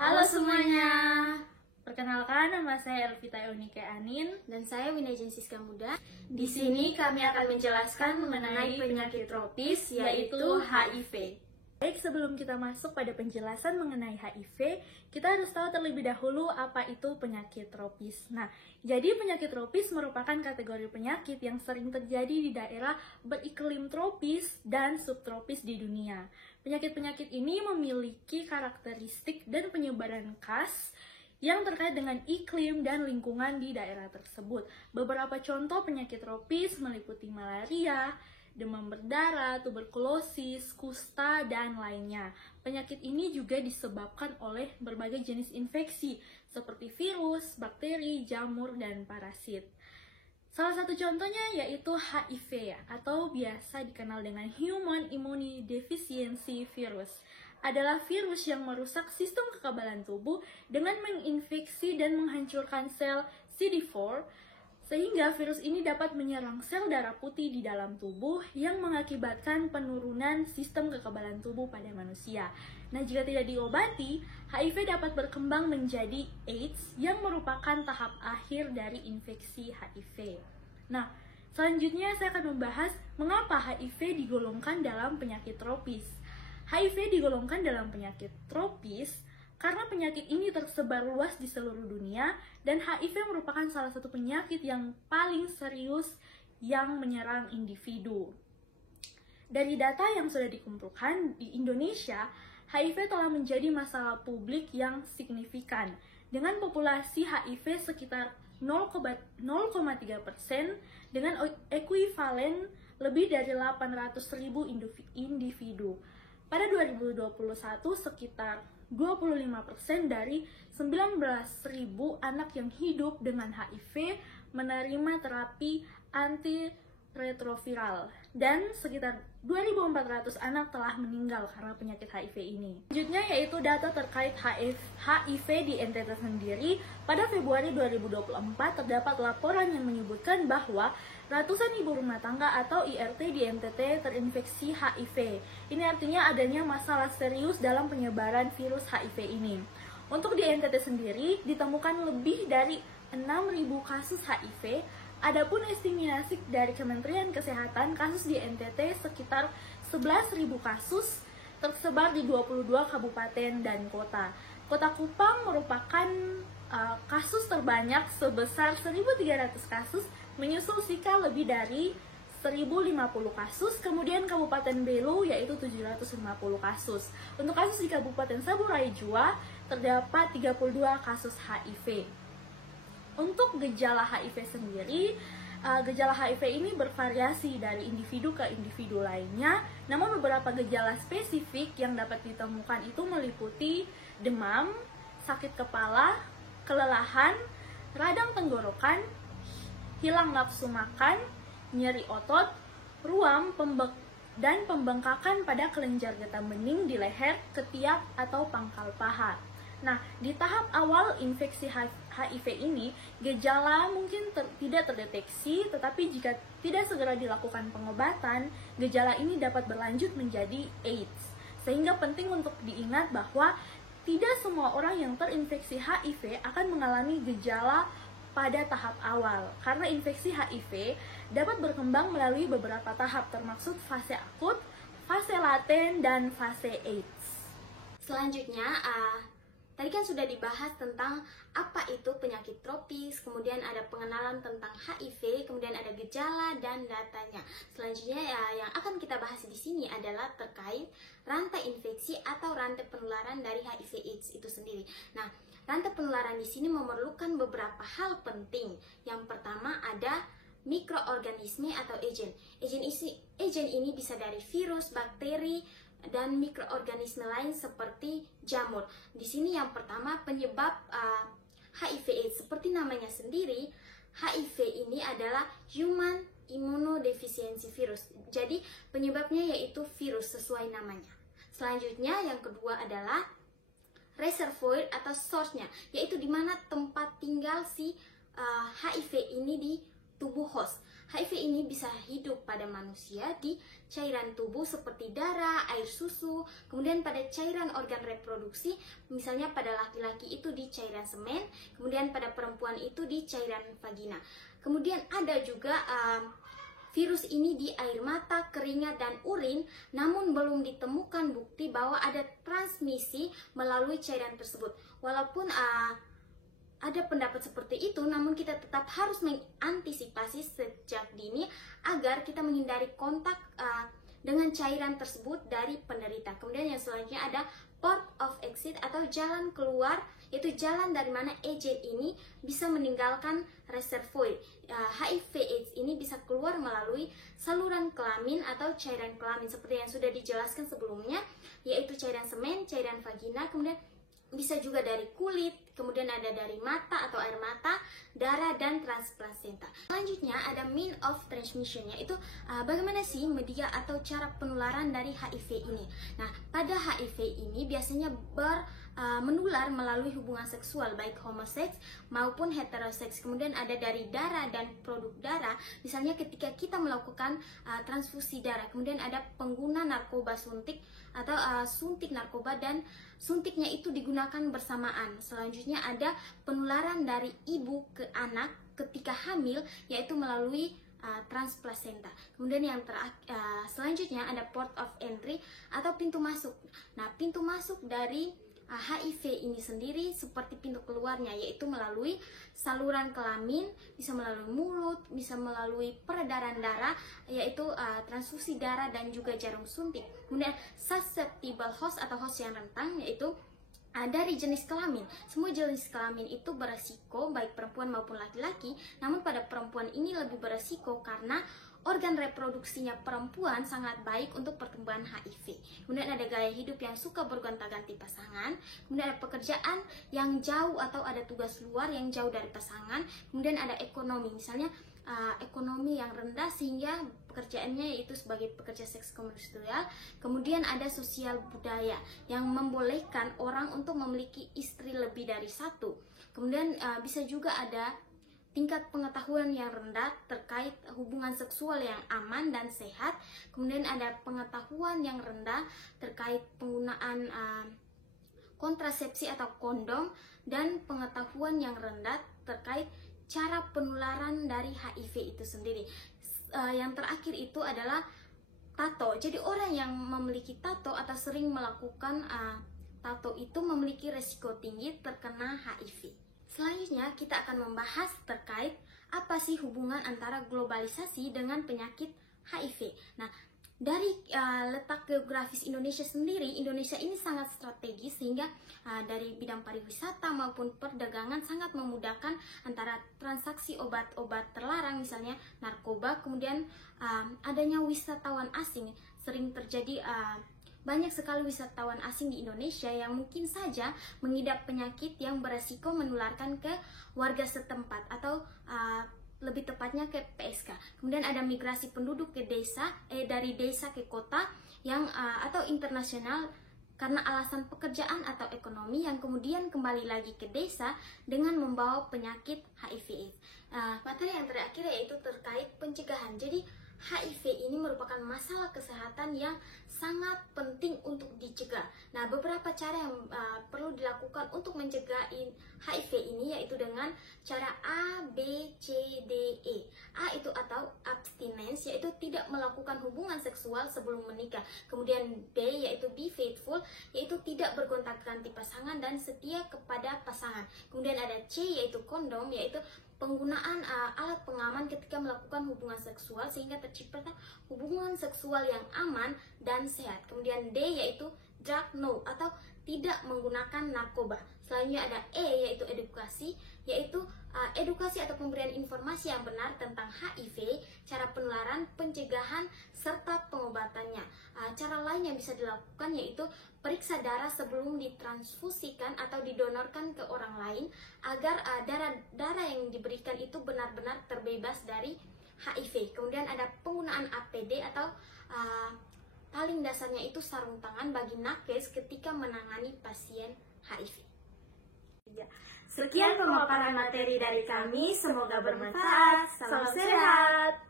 Halo semuanya. Perkenalkan, nama saya Elvita Eunike Anin Dan saya Wina Jensiska Muda. Di sini kami akan menjelaskan mengenai penyakit tropis, yaitu HIV. Baik, sebelum kita masuk pada penjelasan mengenai HIV, kita harus tahu terlebih dahulu apa itu penyakit tropis. Nah, jadi penyakit tropis merupakan kategori penyakit yang sering terjadi di daerah beriklim tropis dan subtropis di dunia. Penyakit-penyakit ini memiliki karakteristik dan penyebaran khas yang terkait dengan iklim dan lingkungan di daerah tersebut. Beberapa contoh penyakit tropis meliputi malaria, demam berdarah, tuberkulosis, kusta, dan lainnya. Penyakit ini juga disebabkan oleh berbagai jenis infeksi seperti virus, bakteri, jamur, dan parasit. Salah satu contohnya yaitu HIV atau biasa dikenal dengan Human Immunodeficiency Virus. Adalah virus yang merusak sistem kekebalan tubuh dengan menginfeksi dan menghancurkan sel CD4, sehingga virus ini dapat menyerang sel darah putih di dalam tubuh yang mengakibatkan penurunan sistem kekebalan tubuh pada manusia. Nah, jika tidak diobati, HIV dapat berkembang menjadi AIDS yang merupakan tahap akhir dari infeksi HIV. Nah, selanjutnya saya akan membahas mengapa HIV digolongkan dalam penyakit tropis. HIV digolongkan dalam penyakit tropis karena penyakit ini tersebar luas di seluruh dunia dan HIV merupakan salah satu penyakit yang paling serius yang menyerang individu. Dari data yang sudah dikumpulkan di Indonesia, HIV telah menjadi masalah publik yang signifikan dengan populasi HIV sekitar 0,3% dengan ekuivalen lebih dari 800.000 individu. Pada 2021, sekitar 25% dari 19.000 anak yang hidup dengan HIV menerima terapi antiretroviral dan sekitar 2.400 anak telah meninggal karena penyakit HIV ini. Selanjutnya yaitu data terkait HIV di NTT sendiri. Pada Februari 2024 terdapat laporan yang menyebutkan bahwa ratusan ibu rumah tangga atau IRT di NTT terinfeksi HIV. Ini artinya adanya masalah serius dalam penyebaran virus HIV ini. Untuk di NTT sendiri ditemukan lebih dari 6.000 kasus HIV. Adapun estimasi dari Kementerian Kesehatan, kasus di NTT sekitar 11.000 kasus tersebar di 22 kabupaten dan kota. Kota Kupang merupakan kasus terbanyak sebesar 1.300 kasus, menyusul Sika lebih dari 1.050 kasus, kemudian Kabupaten Belu yaitu 750 kasus. Untuk kasus di Kabupaten Saburai Jua terdapat 32 kasus HIV. Untuk gejala HIV sendiri, gejala HIV ini bervariasi dari individu ke individu lainnya, namun beberapa gejala spesifik yang dapat ditemukan itu meliputi demam, sakit kepala, kelelahan, radang tenggorokan, hilang nafsu makan, nyeri otot, ruam, dan pembengkakan pada kelenjar getah bening di leher, ketiak, atau pangkal paha. Nah, di tahap awal infeksi HIV ini, gejala mungkin tidak terdeteksi, tetapi jika tidak segera dilakukan pengobatan, gejala ini dapat berlanjut menjadi AIDS. Sehingga penting untuk diingat bahwa tidak semua orang yang terinfeksi HIV akan mengalami gejala pada tahap awal, karena infeksi HIV dapat berkembang melalui beberapa tahap, termasuk fase akut, fase laten, dan fase AIDS. Selanjutnya, tadi kan sudah dibahas tentang apa itu penyakit tropis, kemudian ada pengenalan tentang HIV, kemudian ada gejala dan datanya. Selanjutnya yang akan kita bahas di sini adalah terkait rantai infeksi atau rantai penularan dari HIV/AIDS itu sendiri. Nah, rantai penularan di sini memerlukan beberapa hal penting. Yang pertama ada mikroorganisme atau agen. Agen ini bisa dari virus, bakteri, dan mikroorganisme lain seperti jamur. Di sini yang pertama penyebab HIV/AIDS, seperti namanya sendiri, HIV ini adalah Human Immunodeficiency Virus. Jadi penyebabnya yaitu virus sesuai namanya. Selanjutnya yang kedua adalah reservoir atau source-nya, yaitu di mana tempat tinggal si HIV ini di tubuh host. HIV ini bisa hidup pada manusia di cairan tubuh seperti darah, air susu, kemudian pada cairan organ reproduksi, misalnya pada laki-laki itu di cairan semen, kemudian pada perempuan itu di cairan vagina. Kemudian ada juga virus ini di air mata, keringat, dan urin, namun belum ditemukan bukti bahwa ada transmisi melalui cairan tersebut. Walaupun ada pendapat seperti itu, namun kita tetap harus mengantisipasi sejak dini agar kita menghindari kontak dengan cairan tersebut dari penderita. Kemudian yang selanjutnya ada port of exit atau jalan keluar, yaitu jalan dari mana agent ini bisa meninggalkan reservoir. HIV/AIDS ini bisa keluar melalui saluran kelamin atau cairan kelamin seperti yang sudah dijelaskan sebelumnya, yaitu cairan semen, cairan vagina, kemudian bisa juga dari kulit, kemudian ada dari mata atau air mata, darah, dan transplasenta. Selanjutnya ada mean of transmission, yaitu bagaimana sih media atau cara penularan dari HIV ini. Nah, pada HIV ini biasanya menular melalui hubungan seksual, baik homoseks maupun heteroseks. Kemudian ada dari darah dan produk darah, misalnya ketika kita melakukan transfusi darah. Kemudian ada pengguna narkoba suntik atau suntik narkoba, dan suntiknya itu digunakan bersamaan. Selanjutnya ada penularan dari ibu ke anak ketika hamil, yaitu melalui transplasenta. Kemudian yang selanjutnya ada port of entry atau pintu masuk. Nah, pintu masuk dari HIV ini sendiri seperti pintu keluarnya, yaitu melalui saluran kelamin, bisa melalui mulut, bisa melalui peredaran darah, yaitu transfusi darah dan juga jarum suntik. Kemudian susceptible host atau host yang rentan, yaitu dari jenis kelamin. Semua jenis kelamin itu beresiko, baik perempuan maupun laki-laki. Namun pada perempuan ini lebih beresiko karena organ reproduksinya perempuan sangat baik untuk pertumbuhan HIV. Kemudian ada gaya hidup yang suka bergonta-ganti pasangan. Kemudian ada pekerjaan yang jauh atau ada tugas luar yang jauh dari pasangan. Kemudian ada ekonomi, misalnya ekonomi yang rendah sehingga pekerjaannya yaitu sebagai pekerja seks komersial. Kemudian ada sosial budaya yang membolehkan orang untuk memiliki istri lebih dari satu. Kemudian bisa juga ada tingkat pengetahuan yang rendah terkait hubungan seksual yang aman dan sehat. Kemudian ada pengetahuan yang rendah terkait penggunaan kontrasepsi atau kondom, dan pengetahuan yang rendah terkait cara penularan dari HIV itu sendiri. Yang terakhir itu adalah tato. Jadi orang yang memiliki tato atau sering melakukan tato itu memiliki resiko tinggi terkena HIV. Selanjutnya kita akan membahas terkait apa sih hubungan antara globalisasi dengan penyakit HIV. Nah, dari letak geografis Indonesia sendiri, Indonesia ini sangat strategis sehingga dari bidang pariwisata maupun perdagangan sangat memudahkan antara transaksi obat-obat terlarang, misalnya narkoba, kemudian adanya wisatawan asing. Sering terjadi banyak sekali wisatawan asing di Indonesia yang mungkin saja mengidap penyakit yang beresiko menularkan ke warga setempat atau lebih tepatnya ke PSK. Kemudian ada migrasi penduduk ke desa, dari desa ke kota yang atau internasional karena alasan pekerjaan atau ekonomi yang kemudian kembali lagi ke desa dengan membawa penyakit HIV/AIDS. Materi yang terakhir yaitu terkait pencegahan. Jadi HIV ini merupakan masalah kesehatan yang sangat penting untuk dicegah. Nah, beberapa cara yang perlu dilakukan untuk mencegah HIV ini yaitu dengan cara A, B, C, D, E. A itu atau abstinence, yaitu tidak melakukan hubungan seksual sebelum menikah. Kemudian B yaitu be faithful, yaitu tidak bergonta-ganti pasangan dan setia kepada pasangan. Kemudian ada C yaitu kondom, yaitu penggunaan alat pengaman ketika melakukan hubungan seksual sehingga tercipta hubungan seksual yang aman dan sehat. Kemudian D yaitu drug no atau tidak menggunakan narkoba. Selanjutnya ada E yaitu edukasi, yaitu edukasi atau pemberian informasi yang benar tentang HIV, cara penularan, pencegahan, serta pengobatannya. Cara lain yang bisa dilakukan yaitu periksa darah sebelum ditransfusikan atau didonorkan ke orang lain agar darah yang diberikan itu benar-benar terbebas dari HIV. Kemudian ada penggunaan APD atau paling dasarnya itu sarung tangan bagi nakes ketika menangani pasien HIV. Sekian pemaparan materi dari kami, semoga bermanfaat. Salam sehat.